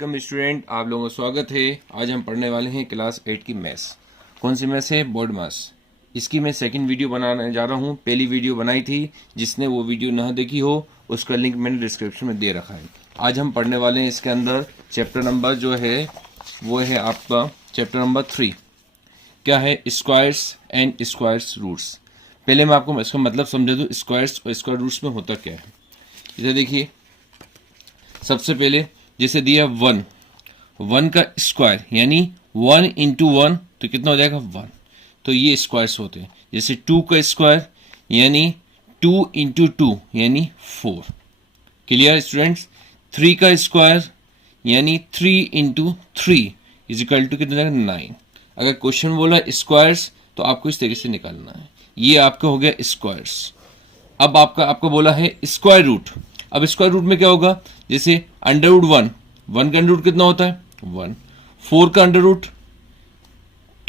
Welcome student, आप लोगों का स्वागत है। आज हम पढ़ने वाले हैं क्लास 8 की मैथ्स। कौन सी मैथ्स है? Board maths. इसकी मैं सेकंड वीडियो बनाने जा रहा हूँ। पहली वीडियो बनाई थी, जिसने वो वीडियो ना देखी हो उसका लिंक मैंने डिस्क्रिप्शन में दे रखा है। आज हम पढ़ने वाले हैं इसके अंदर चैप्टर नंबर जो है वो है आपका चैप्टर नंबर 3। क्या है? Squares and squares roots. पहले मैं आपको इसका मतलब समझा दूँ, स्क्वायर्स और स्क्वायर रूट्स में होता क्या है। इधर देखिए, सबसे पहले जैसे दिया 1 का स्क्वायर यानी 1 इंटू 1 तो कितना हो जाएगा 1। तो ये स्क्वायर्स होते हैं। जैसे 2 का स्क्वायर यानी 2 इंटू 2 यानी 4। Clear students? 3 का स्क्वायर यानी 3 इंटू 3 इज इक्वल टू कितना हो जाएगा 9। अगर क्वेश्चन बोला स्क्वायर्स तो आपको इस तरीके से निकालना है। ये आपका हो गया स्क्वायर्स। अब आपको बोला है स्क्वायर रूट। अब स्क्वायर रूट में क्या होगा? जैसे अंडर रूट 1 का अंडर रूट कितना होता है 1, 4 का अंडर रूट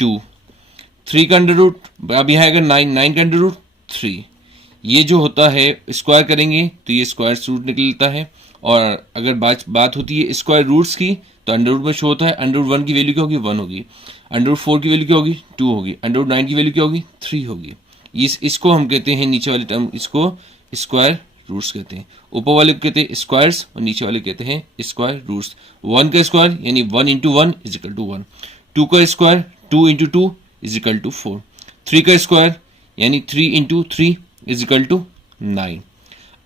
2, 3 का अंडर रूट, अब यहाँ आएगा 9 का अंडर रूट 3। ये जो होता है स्क्वायर करेंगे तो ये स्क्वायर रूट निकलता है। और अगर बात होती है स्क्वायर रूट्स की तो अंडर रूट में शो होता है। अंडर रूट 1 की वैल्यू क्या होगी 1 होगी, अंडर रूट 4 की वैल्यू क्या होगी 2 होगी, अंडर रूट 9 की वैल्यू क्या होगी 3 होगी। इसको हम कहते हैं, नीचे वाले टर्म इसको स्क्वायर रूट्स कहते हैं। ऊपर वाले को कहते हैं स्क्वायर्स और नीचे वाले कहते हैं स्क्वायर रूट्स। 1 का स्क्वायर यानी 1 इंटू 1 इज इक्वल टू 1, 2 का square 2 into 2 is equal to 4, 3 का स्क्वायर यानी 3 इंटू 3 इज इक्वल टू 9।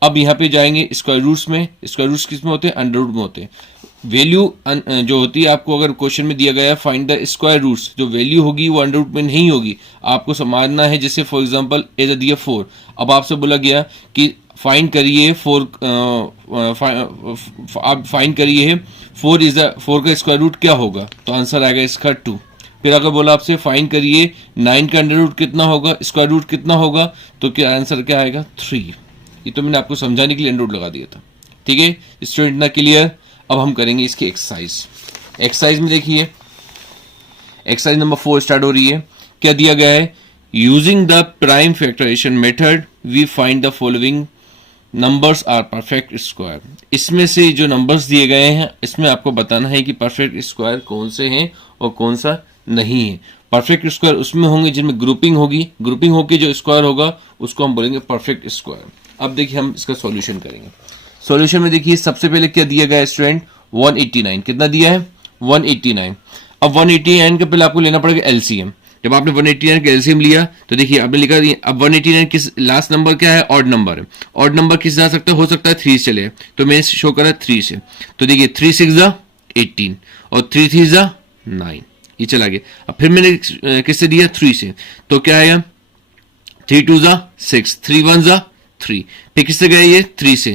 अब यहाँ पे जाएंगे स्क्वायर रूट्स में। स्क्वायर रूट्स किस में होते हैं? अंडर रूट में होते हैं। वैल्यू जो होती है, आपको अगर क्वेश्चन में दिया गया है फाइंड द स्क्वायर रूट्स, जो वैल्यू होगी वो अंडर रूट में नहीं होगी, आपको समझना है। जैसे फॉर एग्जांपल एज दिया 4, अब आपसे बोला गया कि फाइंड करिए 4, आप फाइंड करिए 4 का स्क्वायर रूट क्या होगा, तो आंसर आएगा इसका 2। फिर अगर बोला आपसे फाइंड करिए 9 का अंडर रूट कितना होगा, स्क्वायर रूट कितना होगा, तो क्या आंसर क्या आएगा 3। ये तो मैंने आपको समझाने के लिए अंडर रूट लगा दिया था। ठीक है स्टूडेंट, ना क्लियर? अब हम करेंगे इसकी एक्सरसाइज में देखिए, एक्सरसाइज नंबर 4 स्टार्ट हो रही है। क्या दिया गया है? Using the prime factorisation method we find the following numbers are perfect square. इसमें से जो नंबर्स दिए गए हैं इसमें आपको बताना है कि परफेक्ट स्क्वायर कौन से हैं और कौन सा नहीं है। परफेक्ट स्क्वायर उसमें होंगे जिनमें ग्रुपिंग होगी, ग्रुपिंग होकर जो स्क्वायर होगा उसको हम बोलेंगे परफेक्ट स्क्वायर। अब देखिए हम इसका सॉल्यूशन करेंगे। सॉल्यूशन में देखिए सबसे पहले क्या दिया गया है स्टूडेंट 189। कितना दिया है 189। अब 189 के पहले आपको लेना पड़ेगा एलसीएम। जब आपने 189 का एलसीएम लिया तो देखिए आपने लिखा, अब 189 किस लास्ट नंबर क्या है? ऑड नंबर है। ऑड नंबर किस जा सकता है? हो सकता है 3 से चले, तो मैंने शो करा 3 से। तो देखिए 3 6 18 और 3 3 9, ये चला गया। अब फिर मैंने किससे दिया 3 से, तो क्या आया 3 2 6, 3 1 3। फिर किससे गया ये 3 से,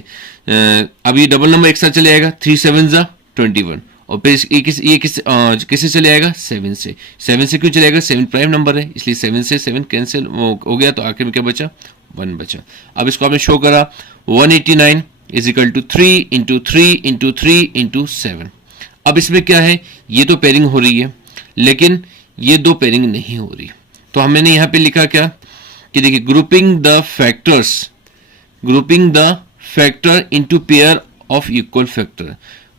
अब ये डबल नंबर एक साथ चले आएगा 3 7 21। और फिर ये किससे चले आएगा 7 से। 7 से क्यों चलेगा? 7 प्राइम नंबर है, इसलिए 7 से 7 कैंसिल हो गया, तो आखिर में क्या बचा 1 बचा। अब इसको आपने शो करा 189 is equal to 3 into 3 into 3 into 7। अब इसमें क्या है, ये तो पेयरिंग हो रही है लेकिन ये दो पेयरिंग नहीं हो रही। तो हमने यहाँ पे लिखा क्या कि देखिए grouping the factor into pair of equal factor.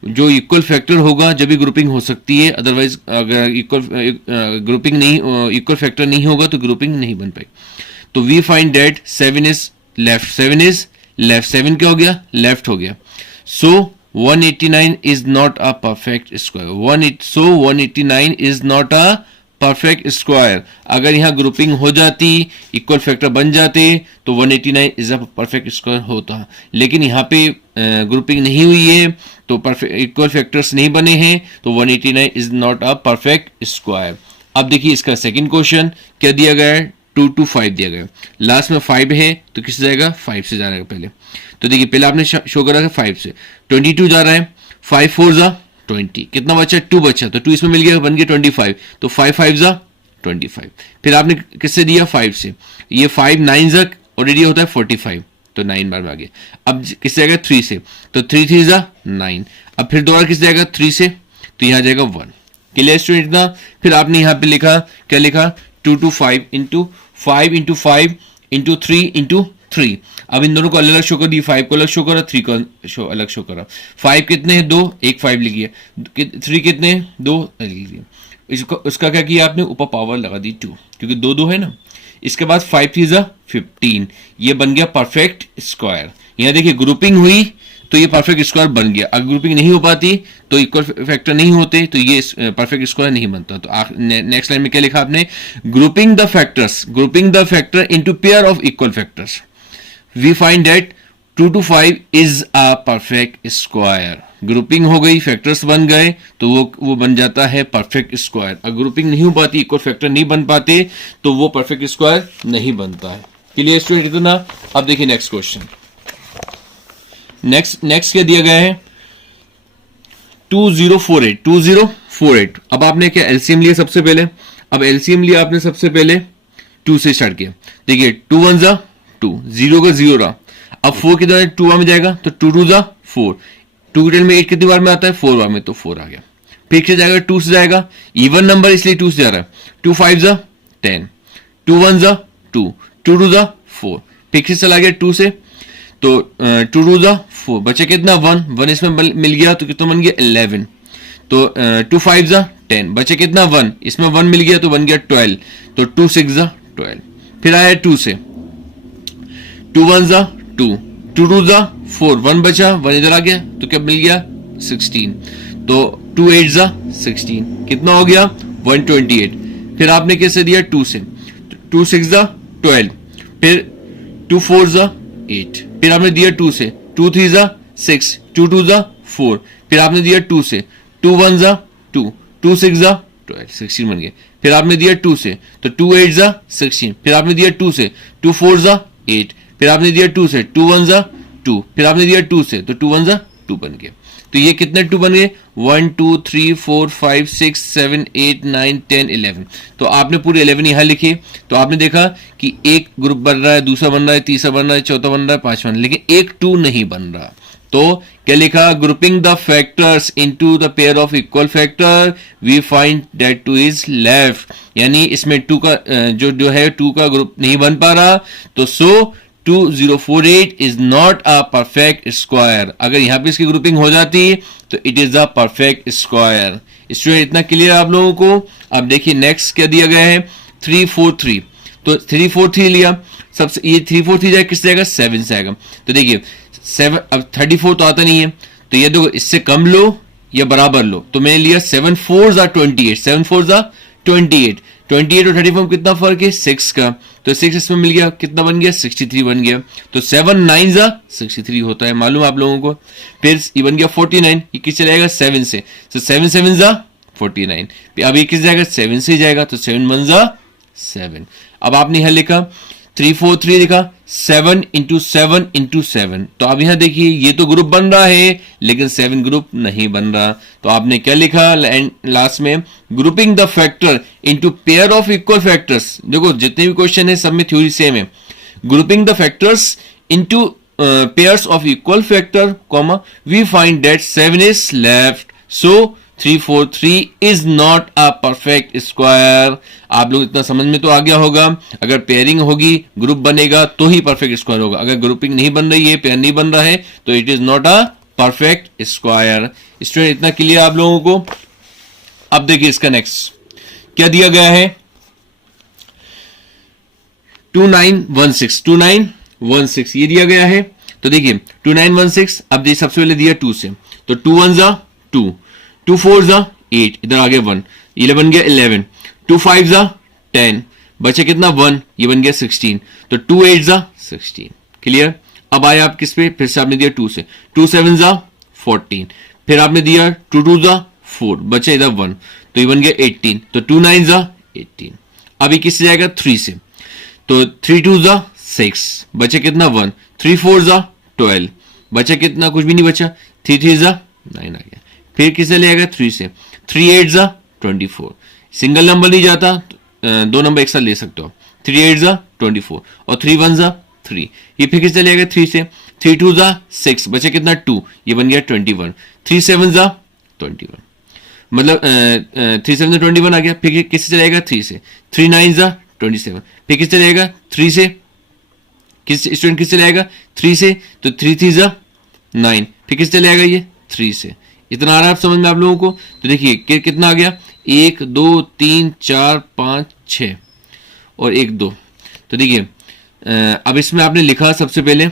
जो इक्वल फैक्टर होगा जब भी ग्रुपिंग हो सकती है, अदरवाइज अगर इक्वल फैक्टर नहीं होगा तो ग्रुपिंग नहीं बन पाएगी। तो we find that 7 is left, 7 क्या हो गया? लेफ्ट हो गया। So 189 is not a perfect square. So 189 is not a perfect square. अगर यहाँ ग्रुपिंग हो जाती, इक्वल फैक्टर बन जाते तो 189 इज अ परफेक्ट स्क्वायर होता, लेकिन यहाँ पे ग्रुपिंग नहीं हुई है तो परफेक्ट इक्वल फैक्टर्स नहीं बने हैं, तो 189 is not a perfect square. अब देखिए इसका सेकंड क्वेश्चन क्या दिया गया है, 2 to 5 दिया गया। लास्ट में 5 है तो किससे जाएगा 5 से जाएगा पहले। तो देखिए पहले आपने शो करा 5 से 22 जा रहा है, 5 4 20, कितना बचा 2 बचा, तो 2 इसमें मिल गया, बन गया 25, तो 5 5 25। फिर आपने किससे दिया 5 से, ये 5 9 ऑलरेडी होता है 45, तो 9 बार में आ गया। अब किससे आएगा 3 से, तो 3 3 9। अब फिर दोबारा किससे आएगा 3 से, तो यहाँ जाएगा 1। क्लियर स्टूडेंट इतना? फिर आपने यहाँ पे लिखा क्या लिखा 2 to 5 into 5 into 5 into 3 into 3। अब इन दोनों को अलग अलग शो कर दी, 5 को अलग शो करा, 3 को अलग शो करा। 5 कितने हैं? 2, एक 5 लिखी है। 3 कितने हैं? 2 लिख दिए। इसको उसका क्या किया आपने? ऊपर पावर लगा दी 2, क्योंकि 2 2 है ना। इसके बाद 5 3 जा 15, ये बन गया परफेक्ट स्क्वायर। यहां देखिए ग्रुपिंग हुई तो ये परफेक्ट स्क्वायर बन गया। अगर ग्रुपिंग नहीं हो पाती तो इक्वल फैक्टर नहीं होते तो ये परफेक्ट स्क्वायर नहीं बनता। तो नेक्स्ट लाइन में क्या लिखा आपने? Grouping the factor into pair of equal factors, we find that 2 to 5 is a perfect square. Grouping हो गई, फैक्टर्स बन गए, तो वो बन जाता है परफेक्ट स्क्वायर। अगर ग्रुपिंग नहीं हो पाती, इक्वल फैक्टर नहीं बन पाते, तो वो परफेक्ट स्क्वायर नहीं बनता है। क्लियर स्टूडेंट इतना? अब देखिए नेक्स्ट क्वेश्चन। नेक्स्ट क्या दिया गया है? 2048। अब आपने क्या एलसीएम लिया सबसे पहले? अब एलसीएम लिया आपने सबसे पहले 2 से स्टार्ट किया। देखिए 2 1 जा 2, 0 का 0 रहा। अब 4 किधर 2 में जाएगा तो 2 2 जा 4। 2 की 10 में 8 कितनी बार में आता है? 4 बार में, तो 4 आ गया। फिर से जाएगा 2 से जाएगा, इवन नंबर इसलिए 2 से जा रहा है। 2 5 जा 10, 2 1 जा 2, 2 2 जा 4। फिर से चला गया 2 से, तो 2 2 जा 4, बचे कितना? 1 इसमें मिल गया तो कितना बन गया? 11। तो 2 5 जा 10, बचे कितना? 1, इसमें 1 मिल गया तो बन गया 12। तो 2 6 जा 12। फिर आया 2 से, 2 1 जा 2, 2 2 जा 4, 1 बचा, 1 इधर आ गया तो क्या मिल गया? 16। तो 2 8 जा 16, कितना हो गया? 128। फिर आपने कैसे दिया? 2 से, 2 6 जा 12, फिर 2 4 जा 8, फिर आपने दिया 2 से, 2 3 जा 6, 2 2 जा 4, फिर आपने दिया 2 से, 2 1 जा 2, 2 6 जा 12, 16 बन गया। फिर आपने दिया 2 से, तो 2 8 जा 16, फिर आपने दिया 2 से, 2 4 जा 8, फिर आपने दिया 2 से, 2 1 जा 2, फिर आपने दिया 2 से, तो 2 1 जा 2 बन गया। तो ये कितने 2 बन गए? 1 2 3 4 5 6 7 8 9 10 11। तो आपने पूरे 11 यहां लिखे, तो आपने देखा कि एक ग्रुप बन रहा है, दूसरा बन रहा है, तीसरा बन रहा है, चौथा बन रहा है, पांचवा, लेकिन एक 2 नहीं बन रहा। तो क्या लिखा? Grouping the factors into the pair of equal factor, we find that 2 is left. यानी इसमें 2 का जो है 2 का ग्रुप नहीं बन पा रहा, तो 2048 is not a perfect square. अगर यहां पे इसकी ग्रुपिंग हो जाती तो it is a perfect square. Student इतना क्लियर आप लोगों को? अब देखिए नेक्स्ट क्या दिया गया है? 3 4 3। तो 3 4 3 लिया, सबसे ये 3 4 3 जाएगा, किस जाएगा? 7 से आएगा। तो देखिए 7, अब 34 तो आता नहीं है, तो ये देखो इससे कम लो या बराबर लो। तो मैंने लिया 7 4 जा 28, 7 4 जा 28। 28 और 34 में कितना फर्क है? 6 का। तो 6 इसमें मिल गया, कितना बन गया? 63 बन गया। तो 7 9 जा 63 होता है, मालूम आप लोगों को। फिर ये बन गया 49, ये किस चलेगा? 7 से, तो 7 7 जा 49। अब ये किस जाएगा? 7 से जाएगा, तो 7 1 जा 7। अब आपने यहां लिखा 3 4 3 लिखा, 7 इंटू 7 इंटू 7। तो अब यहां देखिए ये तो ग्रुप बन रहा है लेकिन 7 ग्रुप नहीं बन रहा। तो आपने क्या लिखा लास्ट में? Grouping the factor into pair of equal factors. देखो जितने भी क्वेश्चन है सब में थ्योरी सेम है। Grouping the factors into pairs of equal factor, comma, we find that 7 is left, so 3 4 3 is not a perfect square. आप लोग इतना समझ में तो आ गया होगा। अगर पेयरिंग होगी, ग्रुप बनेगा तो ही परफेक्ट स्क्वायर होगा। अगर ग्रुपिंग नहीं बन रही है, पेयर नहीं बन रहा है, तो it is not a perfect square. Student इतना क्लियर आप लोगों को? अब देखिए इसका नेक्स्ट क्या दिया गया है? 2916 ये दिया गया है। तो देखिए 2916, अब देखिए सबसे पहले दिया 2 से, तो 2 1 जा 2, 2 4 जा 8, इधर आ गया 1, 11 बन गया 11, 2 5 जा 10, बचे कितना? 1, ये बन गया 16। तो 2 8 जा 16। क्लियर? अब आए आप किस पे? फिर से आपने दिया 2 से, 2 7 जा 14, फिर आपने दिया 2 2 जा 4, बचे इधर 1, तो ये बन गया 18। तो 2 9 जा 18। अभी किससे जाएगा? 3 से, तो 3 2 जा 6, बचे कितना? 1, 3 4 जा 12, बचा कितना? कुछ भी नहीं बचा। 3 3 जा 9 आ गया। फिर किसे ले आएगा? 3 से, 3 8 जा 24। सिंगल नंबर नहीं जाता, दो नंबर एक साथ ले सकते हो। 3 8 जा 24 और 3 1 जा 3। ये फिर किससे ले आएगा? 3 से, 3 2 जा 6, बचे कितना? 2, ये बन गया 21। 3 7 जा 21, मतलब 3 7 जा 21 आ गया। फिर किससे चलेगा? 3 से, 3 9 जा 27। फिर किससे चलेगा? 3 से, किस स्टूडेंट किससे जाएगा 3 से, तो 3 3 जा 9, फिर किससे चले आएगा ये 3 से। इतना आ रहा है आप समझ में आप लोगों को। तो देखिए कितना आ गया 1 2 3 4 5 6 और 1 2। तो देखिए अब इसमें आपने लिखा सबसे पहले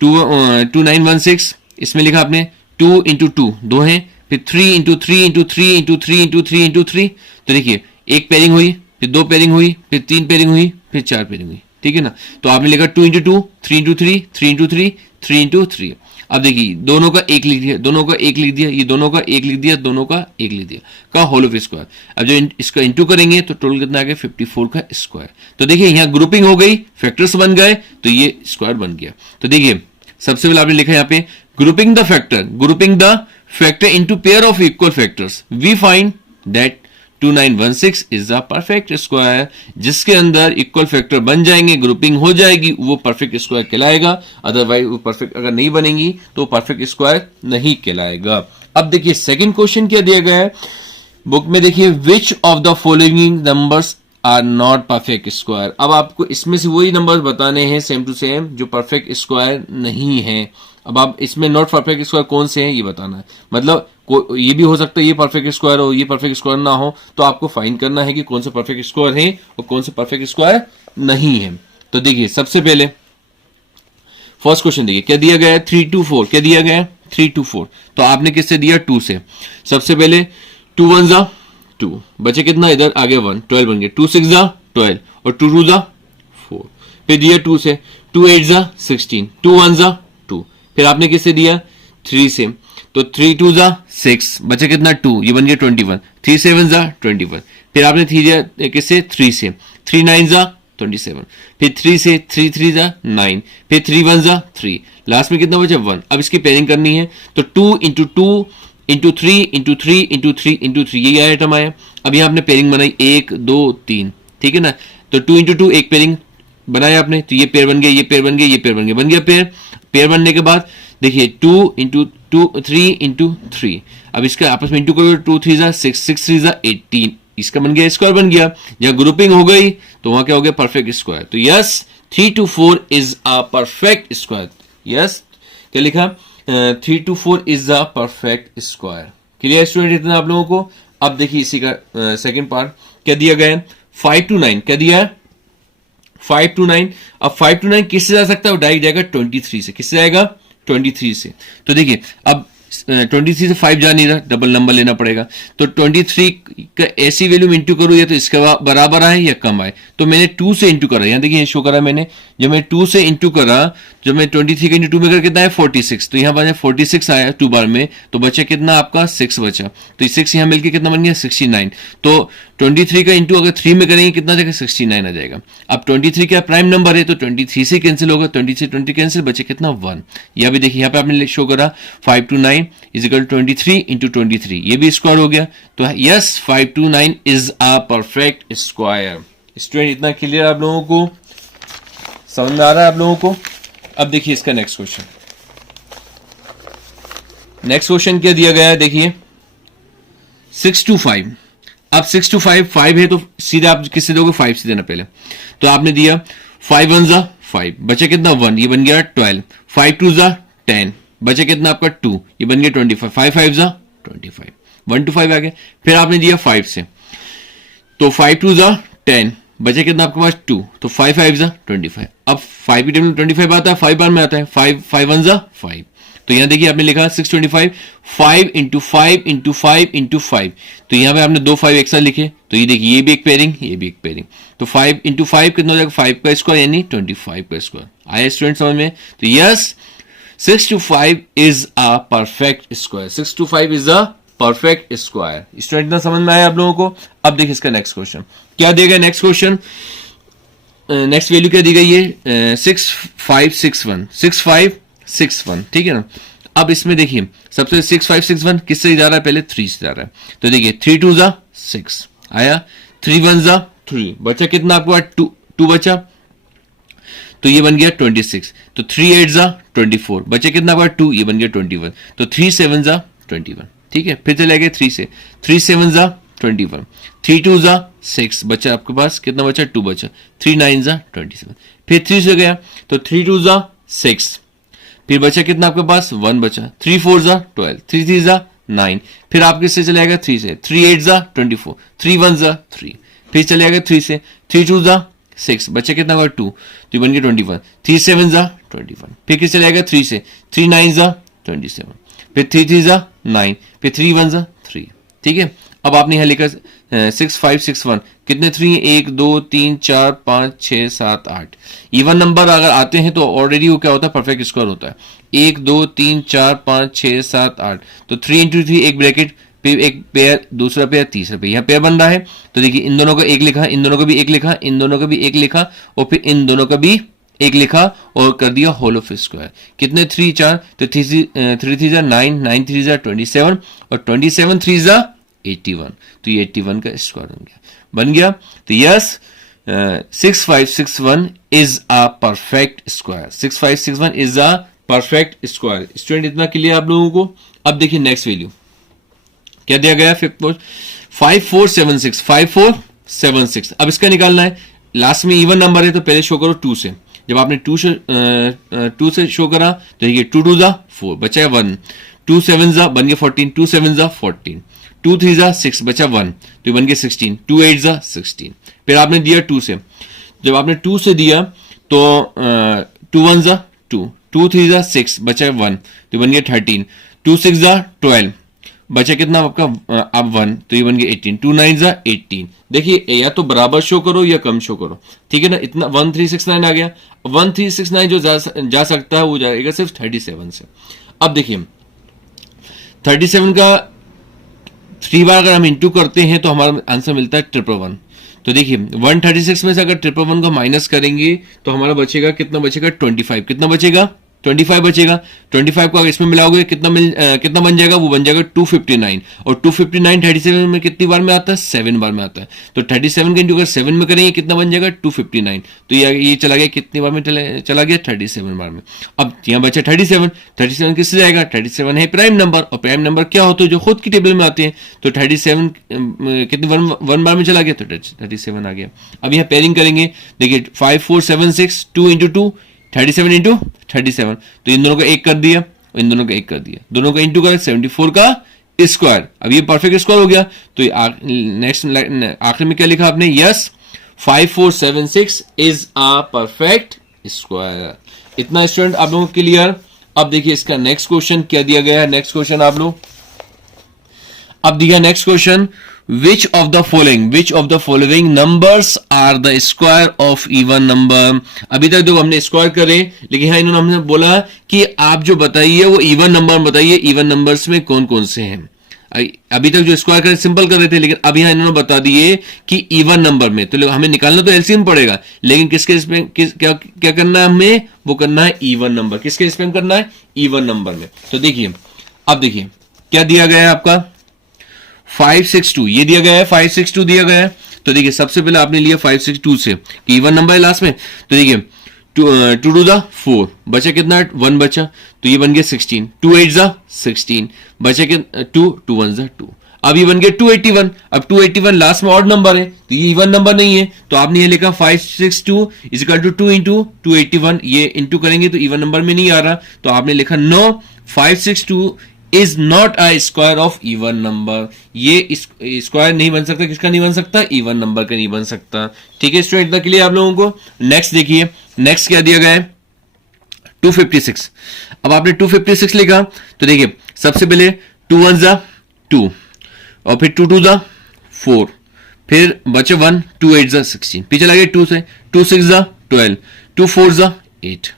2916, इसमें लिखा आपने 2 इंटू 2 2 है, फिर 3 into 3 into 3 into 3 into 3 into 3। तो देखिए एक पेयरिंग हुई, फिर 2 पेयरिंग हुई, फिर 3 पेयरिंग हुई, फिर 4 पेयरिंग हुई, ठीक है ना। तो आपने लिखा 2 इंटू 2 3 इंटू 3 3 इंटू 3 3 इंटू 3। अब देखिए दोनों का एक लिख दिया, दोनों का एक लिख दिया, ये दोनों का एक लिख दिया, दोनों का एक लिख दिया का होल ऑफ स्क्वायर। अब जो इसका इंटू करेंगे तो टोटल कितना आ गया 54 का स्क्वायर। तो देखिए यहाँ ग्रुपिंग हो गई, फैक्टर्स बन गए, तो ये स्क्वायर बन गया। तो देखिए सबसे पहले आपने लिखा यहाँ पे grouping the factor into pair of equal factors, we find that 2916 is the perfect square. जिसके अंदर इक्वल फैक्टर बन जाएंगे, ग्रुपिंग हो जाएगी, वो परफेक्ट स्क्वायर कहलाएगा। अदरवाइज वो परफेक्ट अगर नहीं बनेंगी तो परफेक्ट स्क्वायर नहीं कहलाएगा। अब देखिए सेकंड क्वेश्चन क्या दिया गया है बुक में, देखिए which of the following numbers are not perfect square. अब आपको इसमें से वही नंबर बताने हैं सेम टू सेम जो परफेक्ट स्क्वायर नहीं है। अब आप इसमें नॉट परफेक्ट स्क्वायर कौन से हैं ये बताना है, मतलब ये भी हो सकता है ये परफेक्ट स्क्वायर हो, ये परफेक्ट स्क्वायर ना हो, तो आपको फाइंड करना है कि कौन से परफेक्ट स्क्वायर है और कौन से परफेक्ट स्क्वायर नहीं है। तो देखिए सबसे पहले फर्स्ट क्वेश्चन देखिए क्या दिया गया है 3 2 4, क्या दिया गया है 3 2 4। तो आपने किससे दिया 2 से। सबसे पहले 2 1 जा 2, बचे कितना इधर आगे 1, 12 बन गया, 2 6 जा 12 और 2 2 जा 4। फिर दिया 2 से, 2 8 जा 16, 2 1 जा 2। फिर आपने किससे दिया 3 से, तो 3 2 जा 6, बचा कितना 2, ये बन गया 21, 3 7 जा 21। फिर आपने 3 दिया किससे 3 से, 3 9 जा 27, फिर 3 से 3 3 जा 9, फिर 3 1 जा 3, लास्ट में कितना बचा 1। अब इसकी पेयरिंग करनी है तो 2 into 2 into 3 into 3 into 3 into 3, यही आइटम आया। अब यहाँ आपने पेयरिंग बनाई 1 2 3, ठीक है ना। तो 2 इंटू 2 एक पेयरिंग बनाया आपने, तो ये पेयर बन गया, ये पेयर बन गया, ये पेयर बन गया, बन गया पेयर बनने के बाद देखिए 2 इंटू 2 3 इंटू 3। अब इसका आपस में इंटू करो, 2 3 जा 6 6 3 जा 18, इसका बन गया स्क्वायर बन गया। जहां ग्रुपिंग हो गई तो वहां क्या हो गया परफेक्ट स्क्वायर। तो yes 3 2 4 is a perfect square. Yes क्या लिखा 3 2 4 is a perfect square. Clear student इतना आप लोगों को। अब देखिए इसी का सेकंड पार्ट क्या दिया गया है 5 to 9, क्या दिया है 5 to 9। अब 5 to 9 किससे जा सकता है, डायरेक्ट जाएगा 23 से। किससे जाएगा 23 से। तो देखिए अब 23 से 5 जा नहीं रहा, डबल नंबर लेना पड़ेगा। तो 23 का ऐसी वैल्यू में इंटू करूं या तो इसका बराबर आए या कम आए। तो मैंने 2 से इंटू करा, यहां देखिए शो करा मैंने, जब मैं 2 से इंटू करा, जब मैं 23 का इंटू 2 में कर कितना है 46, तो यहां पर 46 आया 2 बार में, तो बचे कितना आपका 6 बचा। तो 6 यहां मिलकर कितना बन गया 69। तो 23 का इंटू अगर 3 में करेंगे कितना जाएगा 69 आ जाएगा। अब 23 क्या प्राइम नंबर है तो 23 से कैंसिल होगा, 20 से 20 कैंसिल, बचे कितना 1। यह भी देखिए यहाँ पे आपने शो करा 5 to 9 इज इक्वल 23 इंटू 23, ये भी स्क्वायर हो गया। तो yes 5 to 9 is a perfect square. Student इतना क्लियर आप लोगों को समझ में आ रहा है आप लोगों को। अब देखिए इसका नेक्स्ट क्वेश्चन, नेक्स्ट क्वेश्चन क्या दिया गया है देखिए 6 to 5। अब 6 to 5 5 है तो सीधे आप किससे दोगे 5 से देना पहले। तो आपने दिया 5 1 जा 5, बचे कितना 1, ये बन गया 12, 5 2 जा 10, बचे कितना आपका 2, ये बन गया 25, 5 5 जा 25, 1 to 5 आ गया। फिर आपने दिया 5 से, तो 5 2 जा 10, बचे कितना आपके पास 2, तो 5 5 जा 25। अब 5 की टेबल में 25 आता है, 5 बार में आता है, 5 5 1 जा 5। तो यहां देखिए आपने लिखा 625 5 इंटू 5 इंटू 5 इंटू 5। तो यहां पे आपने 2 5 एक साथ लिखे, तो ये देखिए ये भी एक पेयरिंग, ये भी एक पेयरिंग। तो 5 इंटू 5 कितना हो जाएगा 5 का स्क्वायर यानी 25 का स्क्वायर। आया स्टूडेंट समझ में। तो yes 6 to 5 is a perfect square. 6 to 5 is a perfect square. Student इतना समझ में आया आप लोगों को। अब देखिए इसका नेक्स्ट क्वेश्चन क्या देगा। नेक्स्ट क्वेश्चन नेक्स्ट वैल्यू क्या दी गई है 6 5 6 1 6 5 6 1, ठीक है ना। अब इसमें देखिए सबसे 6 5 6 1 किससे जा रहा है, पहले 3 से जा रहा है। तो देखिए 3 2 जा 6 आया, 3 1 जा 3, बचा कितना आपको 2 बचा, तो ये बन गया 26। तो 3 8 जा 24, बचे कितना आपका 2, ये बन गया 21। तो 3 7 जा 21, ठीक है। फिर चले गए 3 से, 3 7 जा 21, 3 2 जा 6 बचा आपके पास, कितना बचा 2 बचा, 3 9 जा 27, फिर 3 से गया तो 3 2 जा 6, फिर बचा कितना आपके पास 1 बचा, 3 4 जा 12, 3 3 जा 9, फिर आपके से चलेगा 3 से, 3 8 जा 24, 3 1 जा 3, फिर चलेगा 3 से, 3 2 जा 6 बचा कितना हुआ 2, तो बन गया 21, 3 7 जा 21, फिर किस चलेगा 3 से, 3 9 जा 27, फिर 3 3 जा 9, फिर 3 1 जा 3, ठीक है। अब आपने यहां लिखा 6 5 6 1, कितने 3 1 2 3 4 5 6 7 8, इवन नंबर अगर आते हैं तो ऑलरेडी वो क्या होता है, परफेक्ट स्क्वायर होता है, 1 2 3 4 5 6 7 8, तो 3 इंटू 3 एक ब्रैकेट, फिर एक पेयर, दूसरा पेयर, तीसरा पेयर, यहाँ पेयर बन रहा है, तो देखिए इन दोनों का एक लिखा, इन दोनों का भी एक लिखा, इन दोनों का भी एक लिखा, और फिर इन दोनों का भी एक लिखा और कर दिया होल ऑफ स्क्वायर, कितने 3 4, तो 3 3 जा 9, 9 3 जा 27, और 27 3 जा 81, तो ये 81 का स्क्वायर बन गया। तो yes 6561 is a perfect square, 6561 is a perfect square. Student इतना क्लियर आप लोगों को। अब देखिए नेक्स्ट वैल्यू क्या दिया गया, 5476, 5476। अब इसका निकालना है, लास्ट में इवन नंबर है तो पहले शो करो 2 से, जब आपने 2 से शो करा तो ये 2 2 जा 4 बचा है 1, 2 7 जा बन गया 14, 2 7 जा 14, 2 3 जा 6 बचा 1, तो बन गया 16, 2 8 जा 16, फिर आपने दिया 2 से, जब आपने 2 से दिया तो 2 1 जा 2, 2 3 जा 6 बचा 1, तो बन गया 13, 2 6 जा 12 बचा कितना आपका अब 1, तो ये बन गया 18, 2 9 जा 18। देखिए या तो बराबर शो करो या कम शो करो, ठीक है ना। इतना 1369 आ गया, 1369 जो जा सकता है वो जाएगा सिर्फ 37 से। अब देखिए 37 का 3 बार अगर हम इंटू करते हैं तो हमारा आंसर मिलता है 111। तो देखिए 136 में से अगर 111 को माइनस करेंगे तो हमारा बचेगा कितना, बचेगा 25, कितना बचेगा 25 बचेगा। 25 को अगर इसमें मिलाओगे कितना बन जाएगा, वो बन जाएगा 259, और 259 37 में कितनी बार में आता है, 7 बार में आता है। तो 37 का इंटू अगर 7 में करेंगे कितना बन जाएगा 259, तो ये चला गया कितनी बार में चला गया 37 बार में। अब यहाँ बचा 37 किससे जाएगा, 37 है प्राइम नंबर, और प्राइम नंबर क्या होते हैं जो खुद की टेबल में आते हैं। तो 37 कितनी वन बार में चला गया, तो 37 आ गया। अब यहाँ पेयरिंग करेंगे, देखिए 5 4 7 6, 2 इंटू 2 37 इंटू 37, तो इन दोनों का एक कर दिया और इन दोनों का एक कर दिया, दोनों का इंटू करें 74 का स्क्वायर। अब ये परफेक्ट स्क्वायर हो गया। तो नेक्स्ट आखिर में क्या लिखा आपने, yes 5476 is a perfect square. इतना स्टूडेंट आप लोगों को क्लियर। अब देखिए इसका नेक्स्ट क्वेश्चन क्या दिया गया है। नेक्स्ट क्वेश्चन आप लोग अब दिया next question, which of the following numbers are the square of even number। अभी तक जो हमने स्क्वायर करे, लेकिन हाँ इन्होंने हमने बोला कि आप जो बताइए वो इवन नंबर बताइए, इवन नंबर्स में कौन कौन से हैं। अभी तक जो स्क्वायर करे सिंपल कर रहे थे, लेकिन अभी यहाँ इन्होंने बता दिए कि इवन नंबर में, तो हमें निकालना तो एलसीएम पड़ेगा, लेकिन क्या करना है हमें, वो करना है इवन नंबर। किसके स्पेम करना है, इवन नंबर में। तो देखिए अब देखिए क्या दिया गया है आपका 562, ये दिया गया है 562 दिया गया है। तो देखिए सबसे पहले आपने लिया 562 से कि इवन नंबर है लास्ट में। तो देखिए 2 टू द 4 बचा कितना 1 बचा, तो ये बन गया 16, 2 8 जा 16 बचा कितना 2, 2 1 जा 2। अब ये बन गया 281। अब 281 लास्ट में ऑड नंबर है तो ये इवन नंबर नहीं है, तो आपने ये लिखा 562 इज इक्वल टू 2 इंटू 281। ये इंटू करेंगे तो इवन नंबर में नहीं आ रहा, तो आपने लिखा no 562 is not a square of even number. ये स्क्वायर नहीं बन सकता, किसका नहीं बन सकता, इवन नंबर का नहीं बन सकता। ठीक है स्टूडेंट, इतना क्लियर आप लोगों को। नेक्स्ट देखिए, नेक्स्ट क्या दिया गया है 256। अब आपने 256 लिखा तो देखिए सबसे पहले 2 1 जा 2 और फिर 2 2 जा 4, फिर बचे 1, 2 8 जा 16, फिर चला गया 2 से 2 6 जा 12, 2 4 जा 8,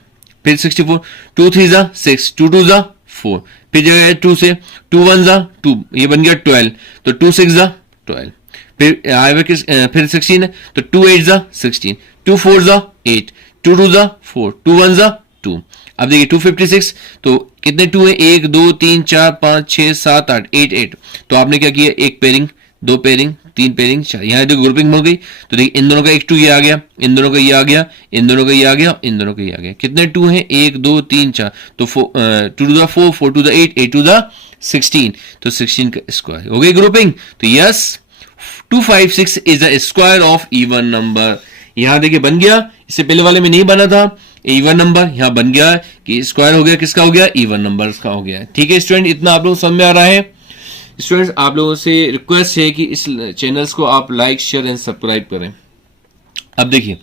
फिर 64, 2 3 जा 6, 2 2 जा 4, फिर जगह 2 से 2 1 जा 2, ये बन गया 12, तो 2 6 जा 12, फिर आए फिर 16 है तो 2 8 जा 16, 2 4 जा 8, 2 2 जा 4, 2 1 जा 2। अब देखिए 256 तो कितने 2 है, 1 2 3 4 5 6 7 8 8 8। तो आपने क्या किया, एक पेयरिंग, दो पेयरिंग, तीन पेयरिंग, चार, यहाँ देखो ग्रुपिंग हो गई। तो देखिए इन दोनों का एक 2 ये आ गया, इन दोनों का ये आ गया, इन दोनों का ये आ गया, इन दोनों का ये आ गया। कितने 2 हैं, 1 2 3 4, तो 2 to the 4, 4 to the 8, 8 to the 16, तो 16 का स्क्वायर हो गई ग्रुपिंग। तो yes 256 is the square of even number. यहां देखिए बन गया, इससे पहले वाले में नहीं बना था इवन नंबर, यहां बन गया कि स्क्वायर हो गया, किसका हो गया, इवन नंबर का हो गया। ठीक है स्टूडेंट, इतना आप लोग समझ में आ रहा है। स्टूडेंट्स आप लोगों से रिक्वेस्ट है कि इस चैनल्स को आप लाइक शेयर एंड सब्सक्राइब करें। अब देखिए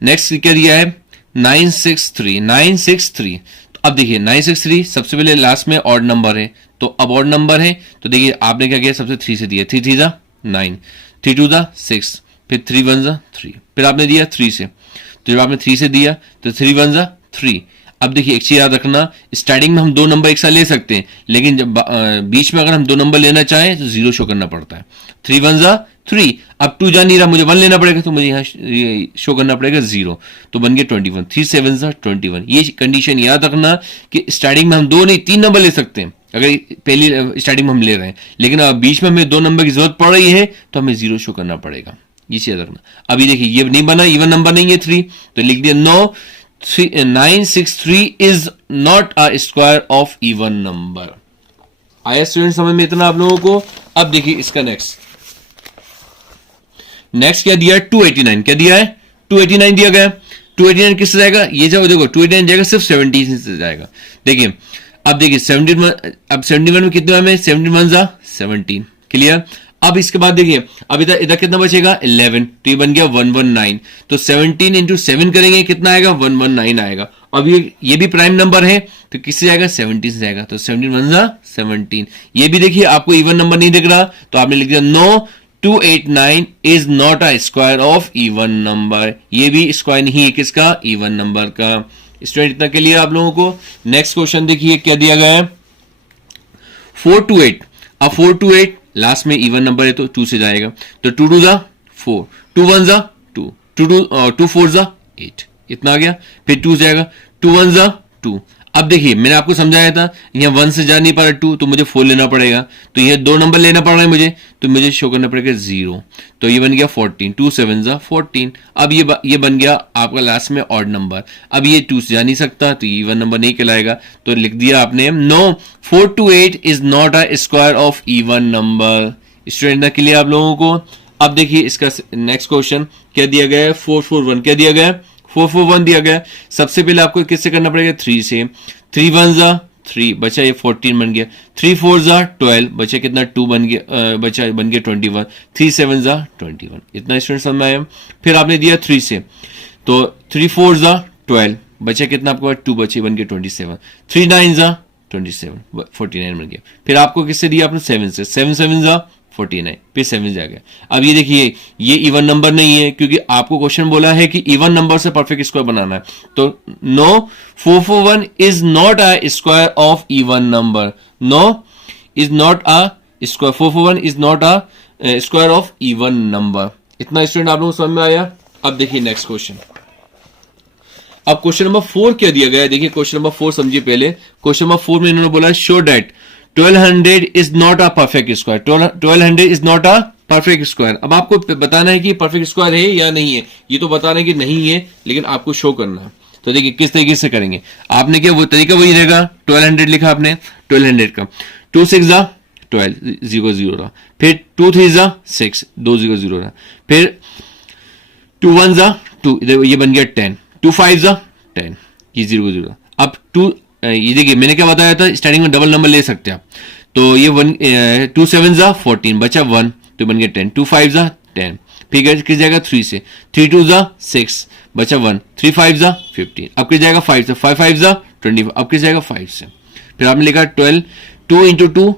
नेक्स्ट क्या दिया है, 963। तो अब देखिए 963 सबसे पहले लास्ट में ऑड नंबर है, तो अब ऑड नंबर है तो देखिए आपने क्या किया, सबसे 3 से दिया, 3 3 जा 9, 3 2 जा 6, फिर 3 1 जा 3, फिर आपने दिया 3 से, तो जब आपने 3 से दिया तो 3 1 जा 3। अब देखिए एक चीज याद रखना, स्टार्टिंग में हम 2 नंबर एक साथ ले सकते हैं, लेकिन जब बीच में अगर हम 2 नंबर लेना चाहें तो 0 शो करना पड़ता है। 3 1 जा 3, अब 2 जा नहीं रहा, मुझे 1 लेना पड़ेगा, तो मुझे यहाँ शो करना पड़ेगा 0, तो बन गया 21। 3 7 जा 21। ये कंडीशन याद रखना कि स्टार्टिंग में हम 2 नहीं 3 नंबर ले सकते हैं अगर पहली स्टार्टिंग में हम ले रहे हैं, लेकिन अब बीच में हमें 2 नंबर की जरूरत पड़ रही है तो हमें 0 शो करना पड़ेगा, ये चीज रखना। अभी देखिए ये नहीं बना, इवन नंबर नहीं है 3, तो लिख दिया no 963 is not a square of even number. आया स्टूडेंट समझ में इतना आप लोगों को। अब देखिए इसका नेक्स्ट क्या दिया है, 289। क्या दिया है, 289 दिया गया। 289 किससे जाएगा, ये जाओ देखो 289 जाएगा सिर्फ 17 से जाएगा। देखिए अब देखिए 71, अब 71 में कितने में 71 जा 17, क्लियर। अब इसके बाद देखिए अब इधर कितना बचेगा 11, तो ये बन गया 119, तो 17 इंटू 7 करेंगे कितना आएगा 119 आएगा। अब ये भी प्राइम नंबर है तो किससे जाएगा 17 से जाएगा, तो 17 1 जा 17। ये भी देखिए आपको इवन नंबर नहीं दिख रहा तो आपने लिख दिया no 289 is not a square of even number. ये भी स्क्वायर नहीं है किसका, इवन नंबर का। स्टूडेंट इतना के लिए आप लोगों को। नेक्स्ट क्वेश्चन देखिए क्या दिया गया है, 428। अब 428 लास्ट में इवन नंबर है तो 2 से जाएगा, तो 2 2 जा 4, 2 1 जा 2, 2 4 जा 8, इतना आ गया। फिर 2 जाएगा, 2 1 जा 2। अब देखिए मैंने आपको समझाया था यहाँ 1 से जा नहीं पा रहा 2, तो मुझे 4 लेना पड़ेगा, तो यह 2 नंबर लेना पड़ रहा है मुझे, तो मुझे शो करना पड़ेगा 0, तो ये बन गया 14, 2 7 जा 14। अब ये बन गया आपका लास्ट में ऑड नंबर। अब ये 2 से जा नहीं सकता तो ये इवन नंबर नहीं कहलाएगा, तो लिख दिया आपने no 428 is not a square of even number. Student के लिए आप लोगों को। अब देखिए इसका नेक्स्ट क्वेश्चन क्या दिया गया है, 441। क्या दिया गया है, 441 दिया गया। सबसे पहले आपको किससे करना पड़ेगा 3 से, 3 1 जा 3, बचा ये 14 बन गया, 3 4 जा 12, बचा कितना 2 बन गया, बचा बन गया 21, 3 7 जा 21, इतना स्टूडेंट समझ में आया। फिर आपने दिया 3 से, तो 3 4 जा 12, बचा कितना आपको 2 बचे बन गया 27, 3 9 जा 27, 49 बन गया। फिर आपको किससे दिया आपने 7 से, 7 7 जा 49, फिर 7 जा गया। अब ये देखिए ये इवन नंबर नहीं है क्योंकि आपको क्वेश्चन बोला है कि इवन नंबर से परफेक्ट स्क्वायर बनाना है, तो no 441 is not a square of even number. No is not a square, 441 is not a square of even number. इतना स्टूडेंट आप लोगों को समझ में आया। अब देखिए नेक्स्ट क्वेश्चन। अब क्वेश्चन नंबर 4 क्या दिया गया है, देखिए क्वेश्चन नंबर 4 समझिए पहले। क्वेश्चन नंबर 4 में इन्होंने बोला show that 1200 is not a perfect square, 1200 is not a perfect square. अब आपको बताना है कि परफेक्ट स्क्वायर है या नहीं है, ये तो बताना है कि नहीं है लेकिन आपको शो करना है। तो देखिए किस तरीके से करेंगे, आपने क्या वो तरीका वही रहेगा, 1200 लिखा आपने, 1200 का 2 6 जा 12, 0 0 रहा, फिर 2 3 जा 6, 2 0 0 रहा, फिर 2 1 जा 2, ये बन गया 10, 2 5 जा 10, ये 0 0 रहा। अब 2 ये देखिए मैंने क्या बताया था, स्टार्टिंग में डबल नंबर ले सकते हैं आप, तो ये 2 7 जा 14, बचा 1, तो बन गया 10, 2 5 जा 10, फिर किस जाएगा 3 से, 3 2 जा 6, बचा 1, 3 5 जा 15, अब किस जाएगा 5 से, 5 5 जा 25, अब किस जाएगा 5 से। फिर आपने लिखा 12, 2 इंटू 2,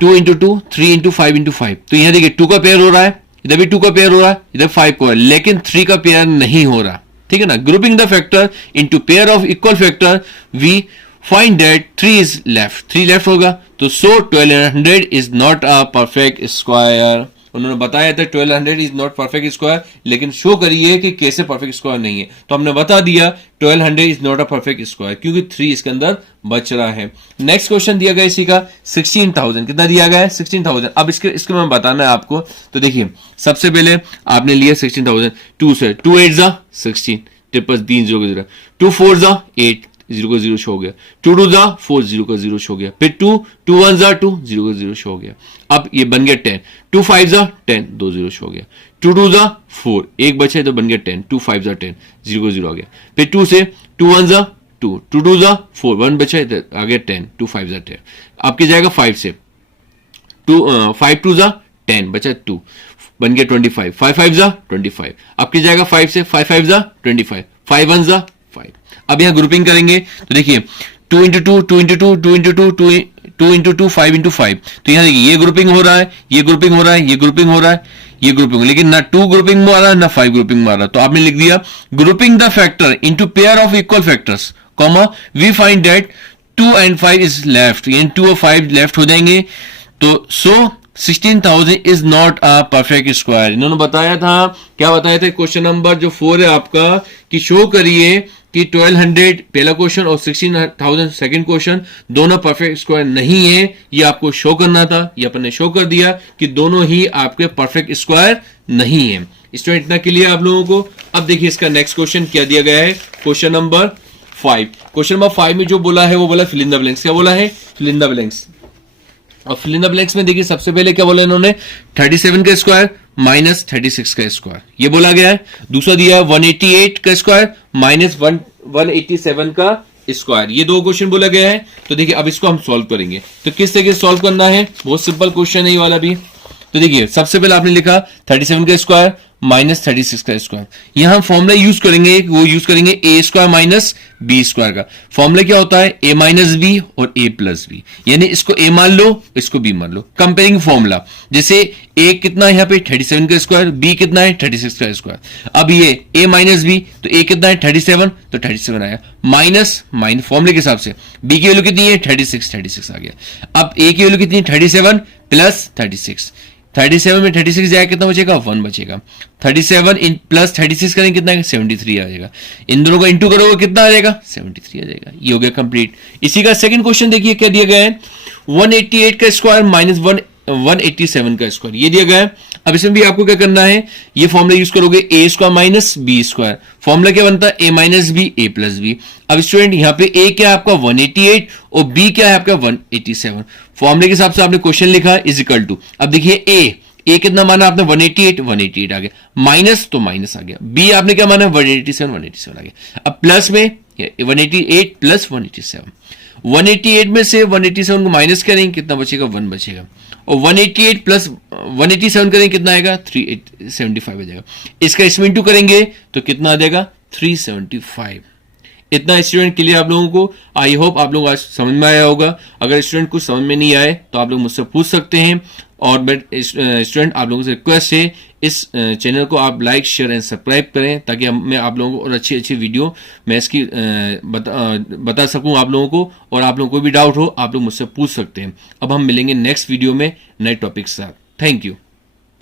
2 इंटू 2, 3 इंटू 5 इंटू 5, तो यहाँ देखिए 2 का पेयर हो रहा है, इधर भी 2 का पेयर हो रहा है, इधर 5 का है, लेकिन 3 का पेयर नहीं हो रहा, ठीक है ना। Grouping the factor into pair of equal factor we find that 3 is left, 3 left होगा, तो so 1200 is not a perfect square. उन्होंने बताया था 1200 इज नॉट परफेक्ट स्क्वायर, लेकिन शो करिए कि कैसे परफेक्ट स्क्वायर नहीं है, तो हमने बता दिया 1200 is not a perfect square क्योंकि 3 इसके अंदर बच रहा है। नेक्स्ट क्वेश्चन दिया गया इसी का 16,000, कितना दिया गया है 16,000। अब इसके मैं बताना है आपको, तो देखिए सबसे पहले आपने लिया 16,000 2 से, 2 8 जा 16, 3 0 0, 2 4 जा 8, 0 का 0 शो हो गया, 2 2 जा 4, 0 का 0 शो हो गया, फिर 2 2 1 जा 2, 0 का 0 शो हो गया। अब ये बन गया 10, 2 5 जा 10, 2 0 शो हो गया, 2 2 जा 4, एक बचे तो बन गया 10, 2 5 जा 10, 0 का 0 आ गया, फिर 2 से 2 1 जा 2, 2 2 जा 4, 1 बचे तो आ गया 10, 2 5 जा 10। आपकी जाएगा 5 से 5 2 जा 10, बचा 2, बन गया 25, 5 5 जा 25। आपकी जाएगा 5 से 5 5 जा 25, 5 1 जा 5। अब यहां ग्रुपिंग करेंगे तो देखिए 2 into 2, 2 into 2, 2 into 2, 2 into 2, 5 into 5। तो यहां देखिए ये ग्रुपिंग हो रहा है, ये ग्रुपिंग हो रहा है, ये ग्रुपिंग हो रहा है, ये ग्रुपिंग, लेकिन ना 2 ग्रुपिंग में आ रहा है ना 5 ग्रुपिंग में आ रहा। तो आपने लिख दिया grouping the factor into pair of equal factors, comma we find that 2 and 5 is left, यानी 2 और 5 लेफ्ट हो जाएंगे। तो so 16,000 is not a perfect square. इन्होंने बताया था, क्या बताया था क्वेश्चन नंबर जो 4 है आपका, कि शो करिए कि 1200 पहला क्वेश्चन और 16,000 सेकंड क्वेश्चन दोनों परफेक्ट स्क्वायर नहीं है। ये आपको शो करना था, ये अपन ने शो कर दिया कि दोनों ही आपके परफेक्ट स्क्वायर नहीं है। स्टूडेंट इतना क्लियर आप लोगों को। अब देखिए इसका नेक्स्ट क्वेश्चन क्या दिया गया है, क्वेश्चन नंबर 5। क्वेश्चन नंबर 5 में जो बोला है वो बोला फिल इन द ब्लैंक्स। क्या बोला है? Fill in the blanks. और फिल इन द ब्लैंक्स में देखिए सबसे पहले क्या बोला इन्होंने, 37 का स्क्वायर माइनस 36 का स्क्वायर, ये बोला गया है। दूसरा दिया है 188 का स्क्वायर माइनस 187 का स्क्वायर, ये दो क्वेश्चन बोला गया है। तो देखिए अब इसको हम सॉल्व करेंगे। तो किस तरीके से सॉल्व करना है, बहुत सिंपल क्वेश्चन है ये वाला भी। तो देखिए सबसे पहले आपने लिखा 37 का स्क्वायर माइनस 36 का स्क्वायर। यहां फॉर्मूला यूज करेंगे, वो यूज करेंगे ए स्क्वायर माइनस बी स्क्वायर का। फॉर्मूला क्या होता है, ए माइनस बी और ए प्लस बी, यानी इसको ए मान लो इसको बी मान लो। कंपेयरिंग फॉर्मूला, जैसे ए कितना है यहाँ पे 37 का स्क्वायर, बी कितना है 36 का स्क्वायर। अब ये ए माइनस बी, तो ए कितना है 37, तो 37 आया, माइनस माइनस फॉर्मूले के हिसाब से बी की वैल्यू कितनी है 36 आ गया। अब ए की वैल्यू कितनी है 37 प्लस 37 में 36 जाएगा कितना बचेगा, 1 बचेगा। 37 इन प्लस 36 करेंगे कितना है 73 आ जाएगा। इन दोनों को इंटू करोगे कितना आ जाएगा 73 आ जाएगा। ये हो गया कंप्लीट। इसी का सेकंड क्वेश्चन देखिए क्या दिया गया है, 188 का स्क्वायर माइनस 187 का स्क्वायर, ये दिया गया है। अब इसमें भी आपको क्या करना है, ये फॉर्मूला यूज करोगे a square minus b square. Formula क्या बनता है, a minus b a plus b. अब स्टूडेंट यहाँ पे ए क्या है आपका 188 और बी क्या है आपका 187। फॉर्मूले के हिसाब से आपने क्वेश्चन लिखा इज इक्वल टू, अब देखिए ए कितना माना आपने 188 आ गया, माइनस तो माइनस आ गया, बी आपने क्या माना 187 आ गया। अब प्लस में 188 प्लस 187 में से 187 को माइनस करेंगे कितना बचेगा 1 बचेगा, और 188 प्लस 187 करेंगे कितना आएगा 375 आ जाएगा। इसका इसमें इंटू करेंगे तो कितना आ जाएगा 375। इतना स्टूडेंट क्लियर आप लोगों को। आई होप आप लोग आज समझ में आया होगा। अगर स्टूडेंट कुछ समझ में नहीं आए तो आप लोग मुझसे पूछ सकते हैं। और स्टूडेंट आप लोगों से रिक्वेस्ट है इस चैनल को आप लाइक शेयर एंड सब्सक्राइब करें, ताकि मैं आप लोगों को और अच्छी वीडियो मैं इसकी बता सकूं आप लोगों को। और आप लोगों को कोई भी डाउट हो आप लोग मुझसे पूछ सकते हैं। अब हम मिलेंगे नेक्स्ट वीडियो में नए टॉपिक के साथ। Thank you.